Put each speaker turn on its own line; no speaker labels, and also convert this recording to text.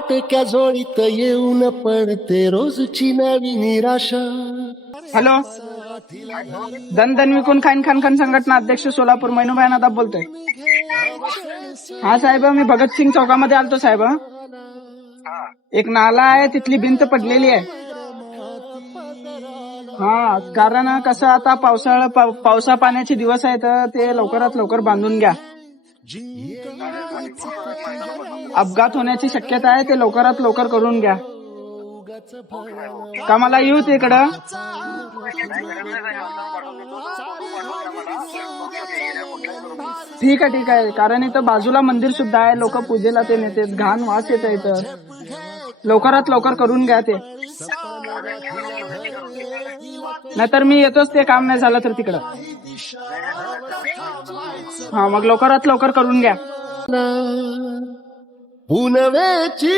फाटक्या झोळीत येऊन पडते रोजची नवी निराशा.
हॅलो. धन विकून खाईन खान खान संघटना अध्यक्ष सोलापूर मैनुभाई नादाब बोलतोय. हा साहेब मी भगतसिंग चौकामध्ये आलतो साहेब. एक नाला आहे तिथली भिंत पडलेली आहे. हा कारण कसं आता पावसाळा पाव- पावसा पाण्याचे दिवस आहेत ते लवकरात लवकर बांधून घ्या. अपघात होण्याची शक्यता आहे ते लवकरात लवकर करून घ्या. का मला येऊ तिकडं ठीक आहे ठीक आहे. कारण इथं बाजूला मंदिर सुद्धा आहे लोक पूजेला ते नेते घाण वास येत इथं. लवकरात लवकर करून घ्या ते. नाहीतर मी येतोच ते काम नाही झालं तर तिकडं. हा मग लवकरात लवकर करून घ्या.
புனவேச்சி